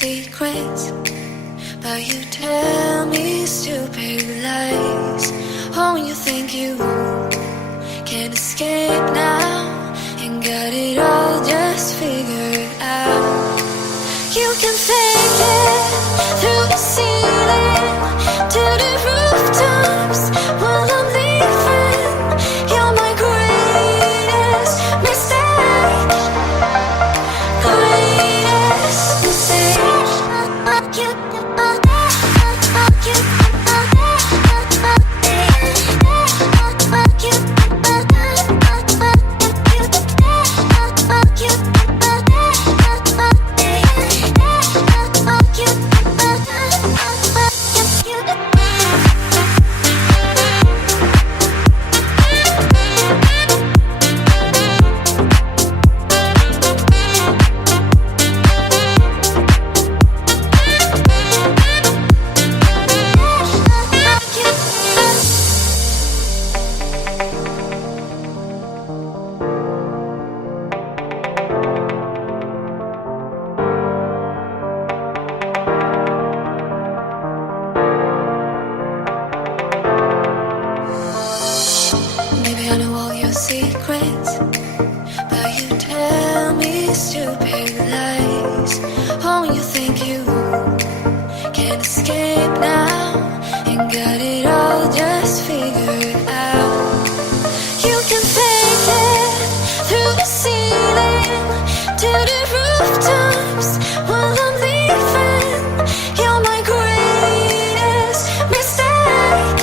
secrets, but you tell me stupid lies. Oh, you think you can escape now and got it all just figured out. You can fake it through the ceiling to the rooftops while I'm leaving. You're my greatest mistake, greatest mistake. Secrets, but you tell me stupid lies. Oh, you think you can escape now and got it all just figured out. You can fake it through the ceiling to the rooftops while I'm leaving. You're my greatest mistake,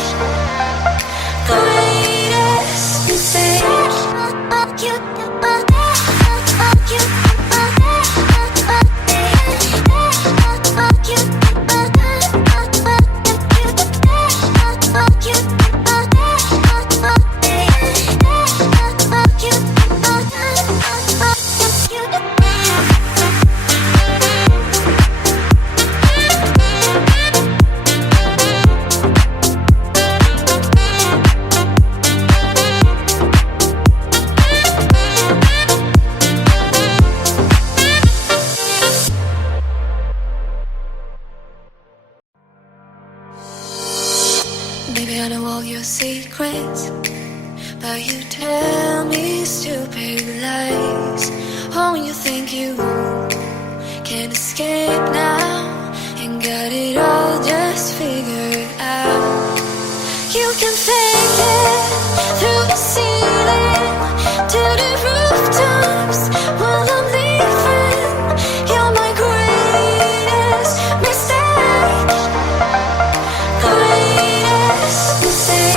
greatest mistake. Baby, I know all your secrets, but you tell me stupid lies. Oh, you think you can escape now and got it all just figured out. You can fake it through the ceiling to the rooftops while I'm leaving. You're my greatest mistake, greatest mistake.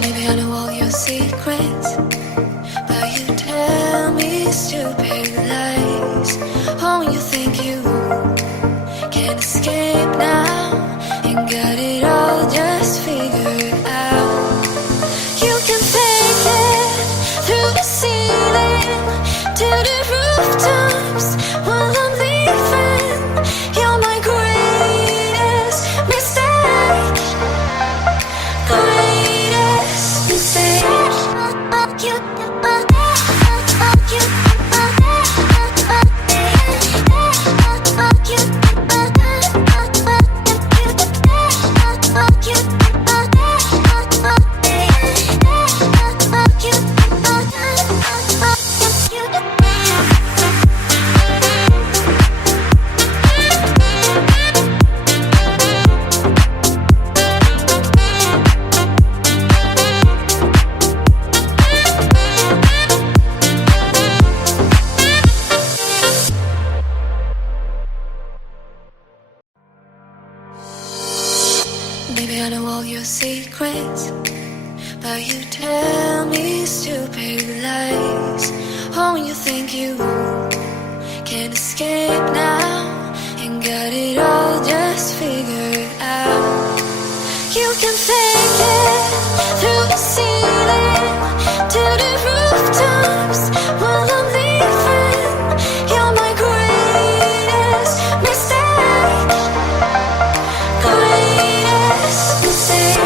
Maybe I know all your secrets, but you tell me stupid lies. Oh, you think you can escape now and got it all just figured out. You can fake it through the ceiling to the rooftops while I'm leaving. You're my greatest mistake, greatest mistake. but you tell me stupid lies. Oh, you think you can escape now and got it all just figured out. You can fake it through the ceiling to the rooftops while I'm leaving. You're my greatest mistake, greatest mistake.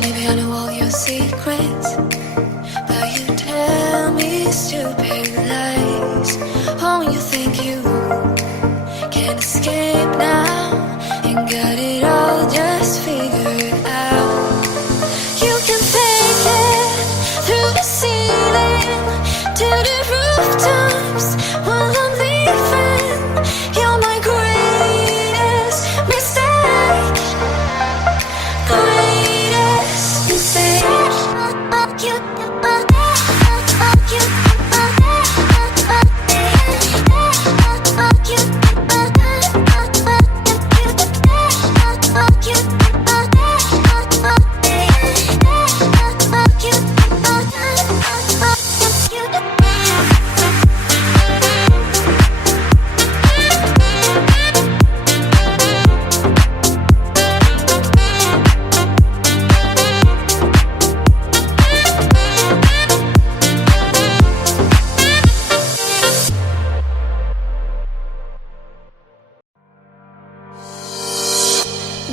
Maybe I know all your secrets, but you tell me stupid lies. Oh, you think you can escape now and got it all just figured out. You can fake it through the ceiling to the rooftops while I'm leaving. You're my greatest mistake, greatest mistake.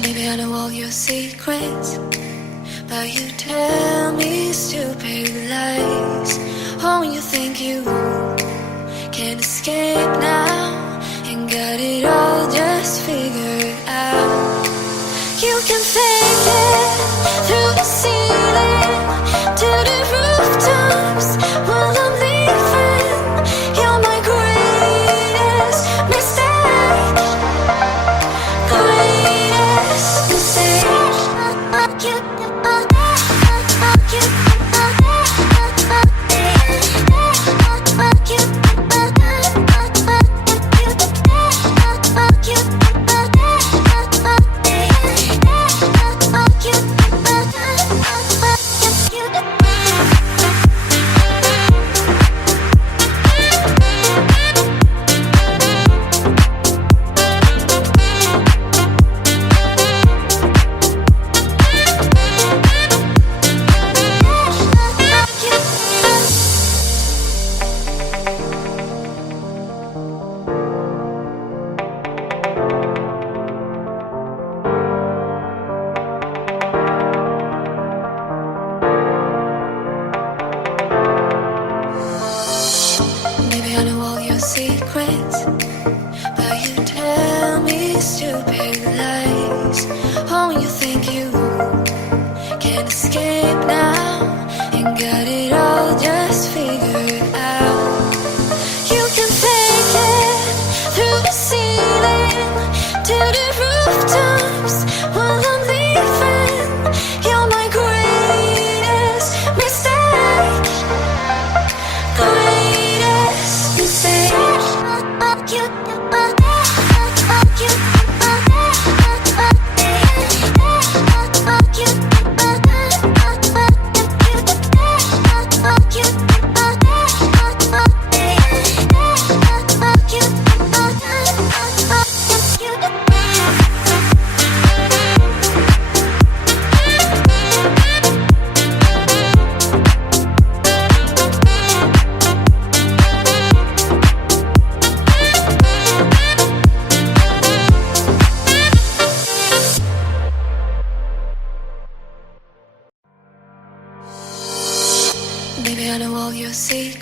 Maybe I know all your secrets, but you tell me stupid lies. Oh, you think you can escape now and got it all just figured out. You can fake it through the ceiling to the rooftops while I'm leaving. You're my greatest mistake, greatest mistake. Maybe I know all your secrets, but you tell me stupid lies. Oh, you think you can escape now and got it all just figured out. You can fake it through the ceiling to the rooftops while I'm leaving. You're my greatest mistake, greatest mistake.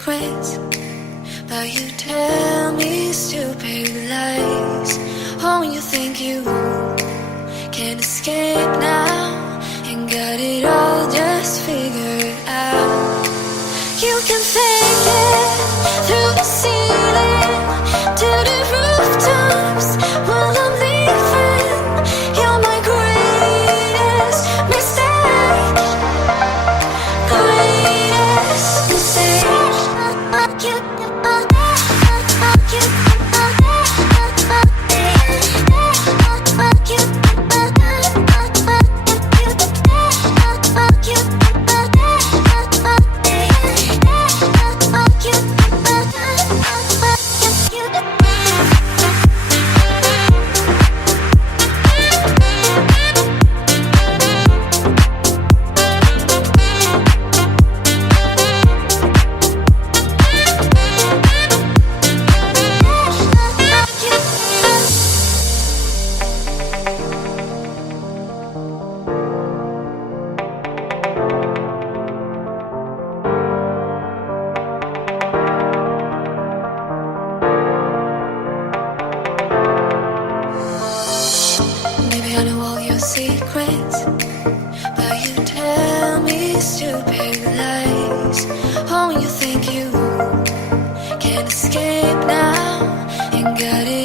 secrets, but you tell me stupid lies. Oh, you think you can escape now and got it all just figured out. You can fake it through the ceiling to the rooftops while I'm leaving. You're my greatest mistake, greatest mistake. Maybe I know all your secrets, but you tell me stupid lies. Oh, you think you can escape now and got it